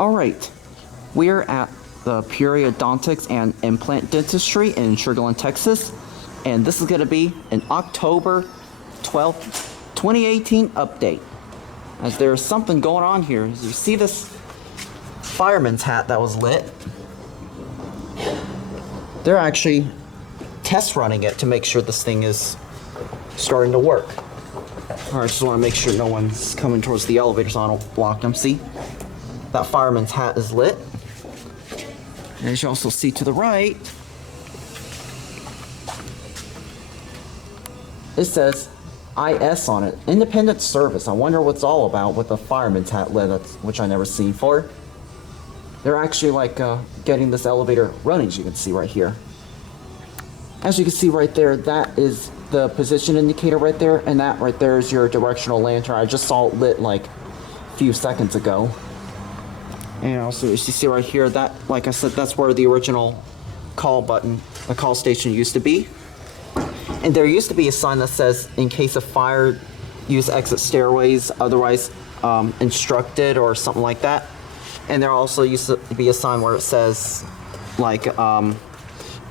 Alright, we're at the Periodontics and Implant Dentistry in Sugar Land, Texas, and this is going to be an October 12th, 2018 update. As there's something going on here. As you see this fireman's hat that was lit, they're actually test running it to make sure this thing is starting to work. Alright, just want to make sure no one's coming towards the elevator so I don't block them. See? That fireman's hat is lit. And as you also see to the right, it says IS on it. Independent service. I wonder what's all about with the fireman's hat lit, which I never seen before. They're actually like getting this elevator running, as you can see right here. As you can see right there, that is the position indicator right there, and that right there is your directional lantern. I just saw it lit like a few seconds ago. And also, as you see right here, that, like I said, that's where the original call button, the call station used to be. And there used to be a sign that says, in case of fire, use exit stairways, otherwise instructed, or something like that. And there also used to be a sign where it says, like,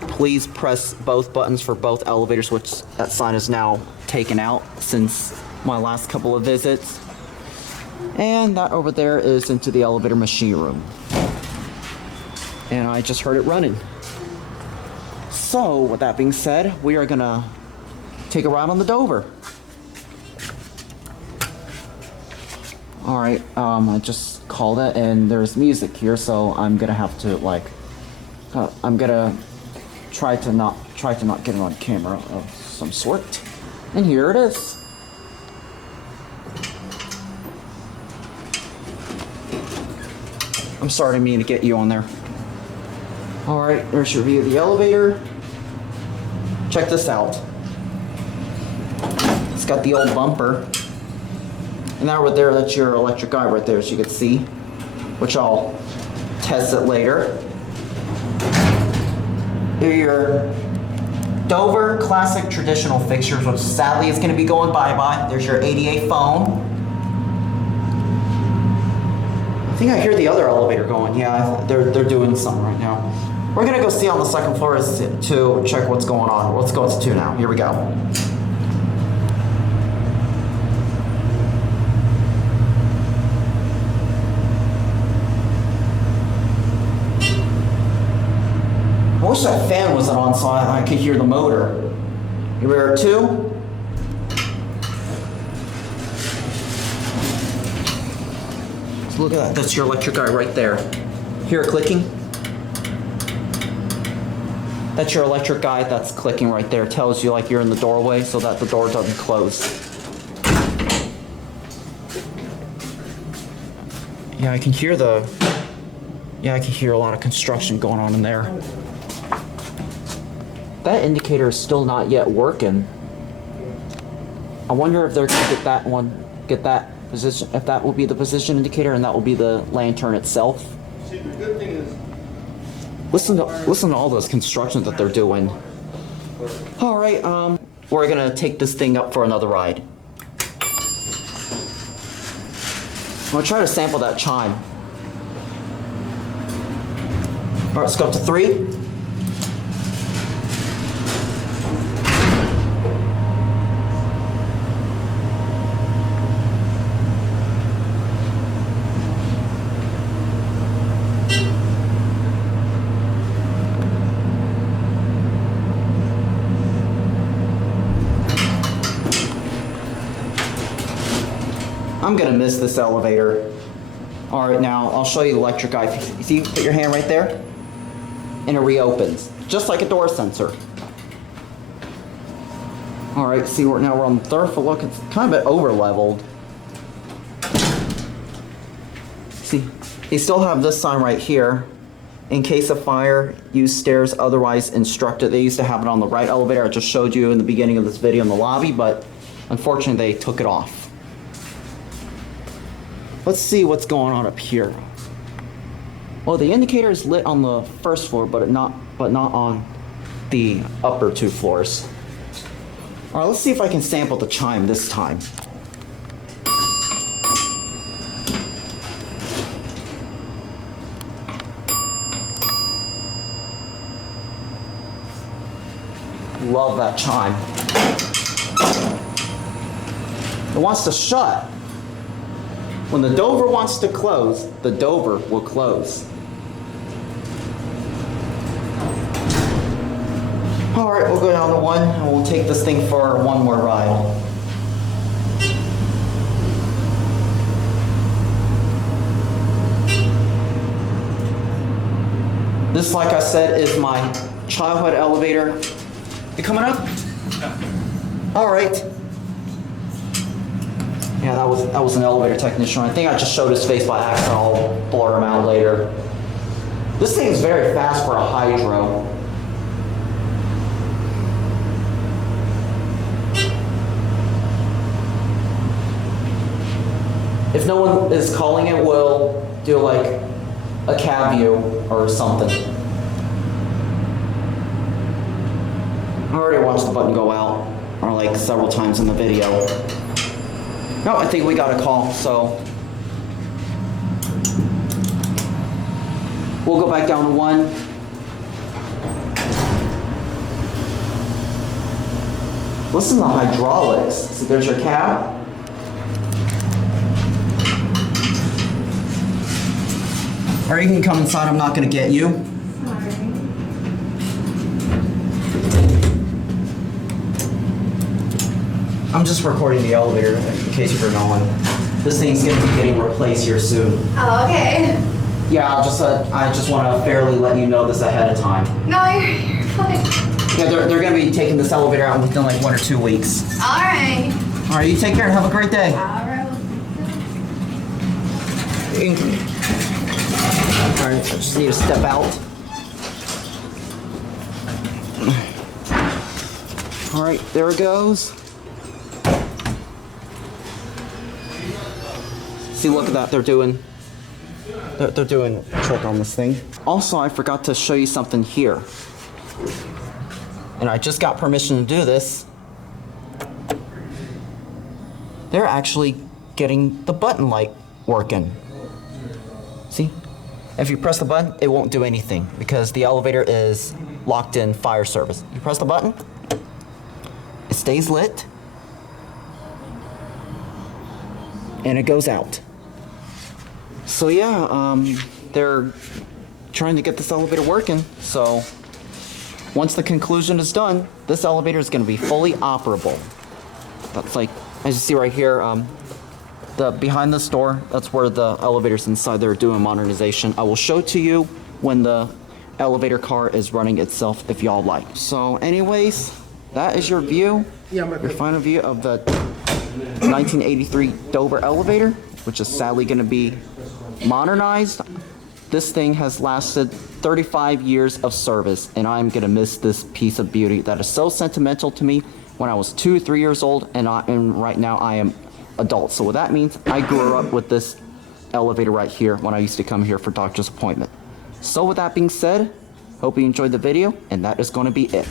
please press both buttons for both elevators, which that sign is now taken out since my last couple of visits. And that over there is into the elevator machine room. And I just heard it running. So, with that being said, we are gonna take a ride on the Dover. Alright, I just called it and there's music here, so I'm gonna have to, like, I'm gonna try to not get it on camera of some sort. And here it is. I'm sorry, I didn't mean to get you on there. Alright, there's your view of the elevator. Check this out. It's got the old bumper. And that right there, that's your electric eye right there, as you can see. Which I'll test it later. Here are your Dover Classic Traditional fixtures, which sadly is going to be going bye-bye. There's your ADA phone. I think I hear the other elevator going. Yeah, they're doing something right now. We're gonna go see on the second floor to check what's going on. Let's go to 2 now. Here we go. I wish that fan wasn't on so I could hear the motor. Here we are at 2. Look at that. That's your electric eye right there. Hear it clicking? That's your electric eye that's clicking right there. It tells you like you're in the doorway so that the door doesn't close. Yeah, I can hear a lot of construction going on in there. That indicator is still not yet working. I wonder if they're gonna get that position, if that will be the position indicator and that will be the lantern itself. See, the good thing is, listen to all those constructions that they're doing. All right, we're gonna take this thing up for another ride. I'm gonna try to sample that chime. All right, let's go up to 3. I'm gonna miss this elevator. All right, now I'll show you the electric eye. You see, put your hand right there, and it reopens, just like a door sensor. All right, see, now we're on the 3rd floor. Look, it's kind of a bit over leveled. See, they still have this sign right here. In case of fire, use stairs, otherwise instructed. They used to have it on the right elevator. I just showed you in the beginning of this video in the lobby, but unfortunately they took it off. Let's see what's going on up here. Well, the indicator is lit on the 1st floor, but not on the upper 2 floors. All right, let's see if I can sample the chime this time. love that chime. It wants to shut. When the Dover wants to close, the Dover will close. All right, we'll go down to 1 and we'll take this thing for one more ride. This, like I said, is my childhood elevator. You coming up? All right. Yeah, that was an elevator technician. I think I just showed his face by accident. I'll blur him out later. This thing is very fast for a hydro. If no one is calling it, we'll do like a cab view or something. I already watched the button go out, or like several times in the video. No, I think we got a call, so we'll go back down to 1. Listen to the hydraulics. So there's your cab. Or you can come inside, I'm not gonna get you. Sorry. I'm just recording the elevator in case you're knowing. This thing's gonna be getting replaced here soon. Oh, okay. Yeah, I just wanna fairly let you know this ahead of time. No, you're fine. Yeah, they're gonna be taking this elevator out within like 1 or 2 weeks. All right. All right, you take care and have a great day. All right. All right, I just need to step out. All right, there it goes. See, look at that, they're doing a trick on this thing. Also, I forgot to show you something here. And I just got permission to do this. They're actually getting the button light working. See? If you press the button, it won't do anything because the elevator is locked in fire service. You press the button, it stays lit, and it goes out. So yeah, they're trying to get this elevator working. So once the conclusion is done, this elevator is going to be fully operable. That's like, as you see right here, the behind this door, that's where the elevator's inside. They're doing modernization. I will show to you when the elevator car is running itself if y'all like. So anyways, that is your view, your final view of the 1983 Dover elevator, which is sadly going to be modernized. This thing has lasted 35 years of service, and I'm going to miss this piece of beauty that is so sentimental to me when I was 2, 3 years old, and right now I am adult. So what that means, I grew up with this elevator right here when I used to come here for doctor's appointment. So with that being said, hope you enjoyed the video, and that is going to be it.